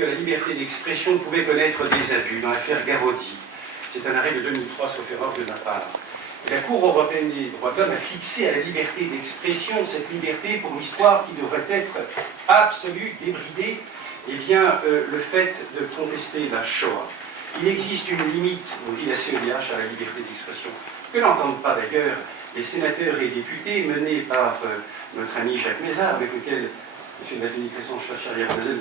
que la liberté d'expression pouvait connaître des abus dans l'affaire Garaudy. C'est un arrêt de 2003, sauf erreur de ma part. Et la Cour européenne des droits de l'homme a fixé à la liberté d'expression cette liberté pour l'histoire qui devrait être absolue, débridée, et bien le fait de contester la Shoah. Il existe une limite, nous dit la CEDH, à la liberté d'expression, que n'entendent pas d'ailleurs les sénateurs et députés menés par notre ami Jacques Mézard, avec lequel M. Batini, Cresson, Charrière-Bonazel,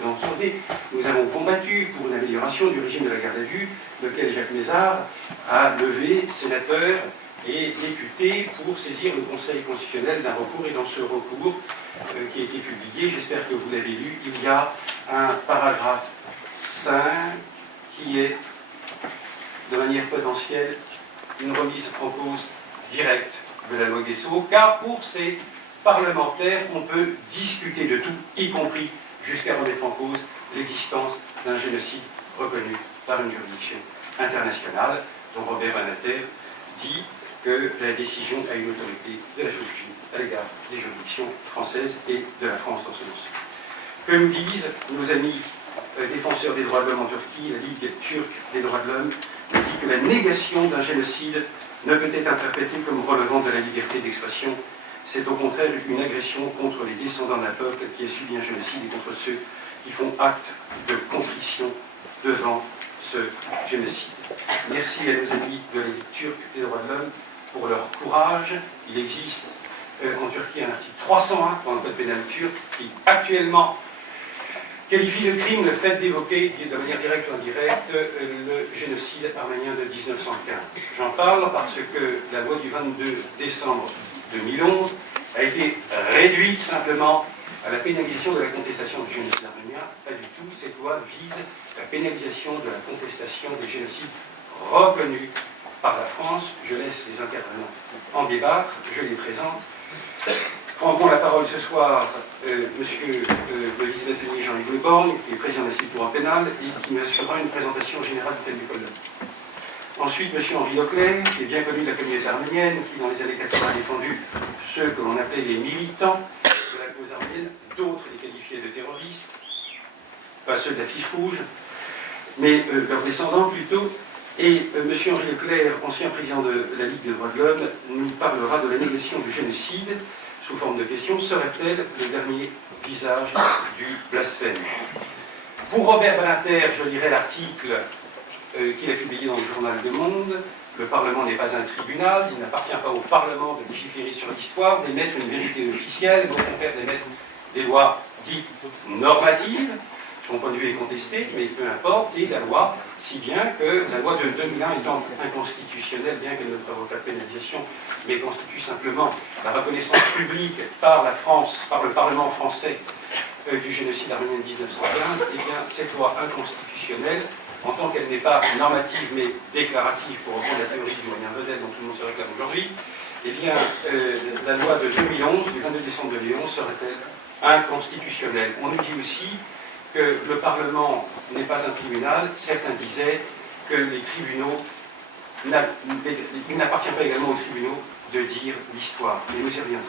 nous avons combattu pour une amélioration du régime de la garde à vue, lequel Jacques Mézard a levé, sénateur et député, pour saisir le Conseil constitutionnel d'un recours. Et dans ce recours, qui a été publié, j'espère que vous l'avez lu, il y a un paragraphe 5 qui est, de manière potentielle, une remise en cause directe de la loi Guessot, car pour ces parlementaires, on peut discuter de tout, y compris jusqu'à remettre en cause l'existence d'un génocide reconnu par une juridiction internationale, dont Robert Badinter dit que la décision a une autorité de la juridiction à l'égard des juridictions françaises et de la France dans ce dossier. Comme disent nos amis défenseurs des droits de l'homme en Turquie, la Ligue turque des droits de l'homme dit que la négation d'un génocide ne peut être interprétée comme relevant de la liberté d'expression. C'est au contraire une agression contre les descendants d'un peuple qui a subi un génocide et contre ceux qui font acte de contrition devant ce génocide. Merci à nos amis de la Ligue turque des droits de l'homme pour leur courage. Il existe en Turquie un article 301 dans le code pénal turc qui actuellement qualifie le crime, le fait d'évoquer de manière directe ou indirecte le génocide arménien de 1915. J'en parle parce que la loi du 22 décembre 2011 a été réduite simplement à la pénalisation de la contestation du génocide arménien. Pas du tout. Cette loi vise la pénalisation de la contestation des génocides reconnus par la France. Je laisse les intervenants en débattre. Je les présente. Prendront la parole ce soir monsieur le vice-bâtonnier Jean-Yves Le Borgne, qui est président de la Cour pénale et qui me fera une présentation générale du thème du colloque. Ensuite, M. Henri Leclerc, qui est bien connu de la communauté arménienne, qui dans les années 80 a défendu ceux que l'on appelait les militants de la cause arménienne, d'autres les qualifiaient de terroristes, pas ceux de la fiche rouge, mais leurs descendants plutôt. Et M. Henri Leclerc, ancien président de la Ligue des droits de l'homme, nous parlera de la négation du génocide sous forme de question. Serait-elle le dernier visage du blasphème? Pour Robert Badinter, je lirai l'article qu'il a publié dans le journal Le Monde. Le Parlement n'est pas un tribunal, il n'appartient pas au Parlement de légiférer sur l'histoire, d'émettre une vérité officielle, au contraire d'émettre des lois dites normatives. Son point de vue est contesté, mais peu importe, et la loi, si bien que la loi de 2001 étant inconstitutionnelle, bien qu'elle ne prévoie pas de pénalisation, mais constitue simplement la reconnaissance publique par la France, par le Parlement français, du génocide arménien de 1915, eh bien, cette loi inconstitutionnelle, en tant qu'elle n'est pas normative mais déclarative, pour reprendre la théorie du moyen vedette dont tout le monde se réclame aujourd'hui, eh bien, la loi de 2011, du 22 décembre 2011, serait-elle inconstitutionnelle. On nous dit aussi que le Parlement n'est pas un tribunal. Certains disaient que les tribunaux, il n'appartient pas également aux tribunaux de dire l'histoire. Et nous y reviendrons.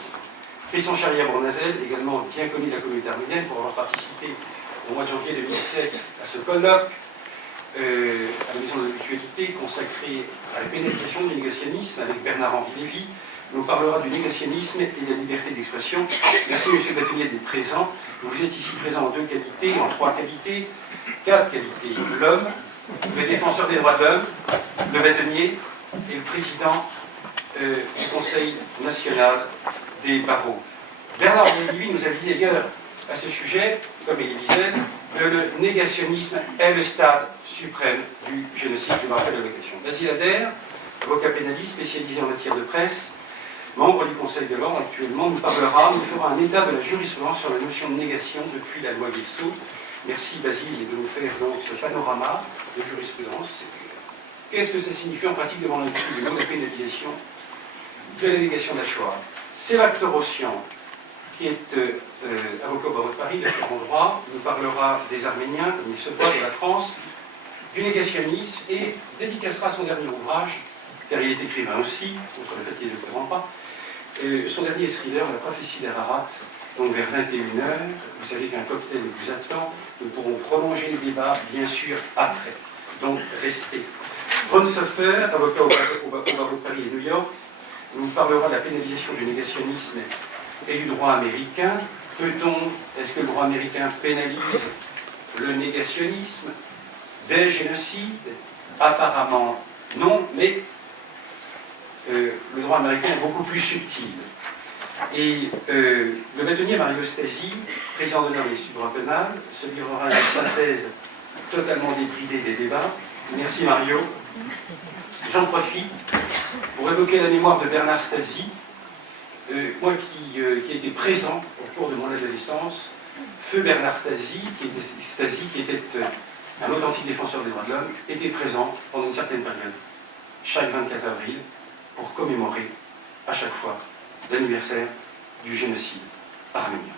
Christian Charrière-Bonazel, également bien connu de la communauté arménienne, pour avoir participé au mois de janvier 2007 à ce colloque à la Maison de la Mutualité consacré à la pénalisation du négationnisme avec Bernard-Henri Lévy, nous parlera du négationnisme et de la liberté d'expression. Merci M. Batinier d'être présent. Vous êtes ici présent en deux qualités, en trois qualités, quatre qualités. L'homme, le défenseur des droits de l'homme, le bâtonnier et le président du Conseil national des barreaux. Bernard-Henri Lévy nous a dit d'ailleurs à ce sujet, comme il disait, que le négationnisme est le stade suprême du génocide. Je me rappelle la question. Basile Adair, avocat pénaliste spécialisé en matière de presse, membre du Conseil de l'ordre actuellement, nous fera un état de la jurisprudence sur la notion de négation depuis la loi Guessot. Merci Basile de nous faire donc ce panorama de jurisprudence. Qu'est-ce que ça signifie en pratique devant les tribunaux, la pénalisation de la négation de la Shoah? Sévac Torossian, qui est avocat au barreau de Paris, d'affaires en droit, nous parlera des Arméniens, comme il se doit, de la France, du négationnisme, et dédicacera son dernier ouvrage, car il est écrivain aussi, outre le fait qu'il ne le présente pas, son dernier thriller, La prophétie d'Ararat, Donc vers 21h, vous savez qu'un cocktail vous attend. Nous pourrons prolonger le débat, bien sûr, après. Donc restez. Ron Soffer, avocat au barreau de Paris et New York, nous parlera de la pénalisation du négationnisme et du droit américain. Est-ce que le droit américain pénalise le négationnisme, des génocides? Apparemment non, mais le droit américain est beaucoup plus subtil. Et le bâtonnier Mario Stasi, président d'honneur des droit pénal, se livrera une synthèse totalement débridée des débats. Merci Mario. J'en profite pour évoquer la mémoire de Bernard Stasi. Moi qui ai été présent au cours de mon adolescence, feu Bernard Stasi, qui était un authentique défenseur des droits de l'homme, était présent pendant une certaine période, chaque 24 avril, pour commémorer à chaque fois l'anniversaire du génocide arménien.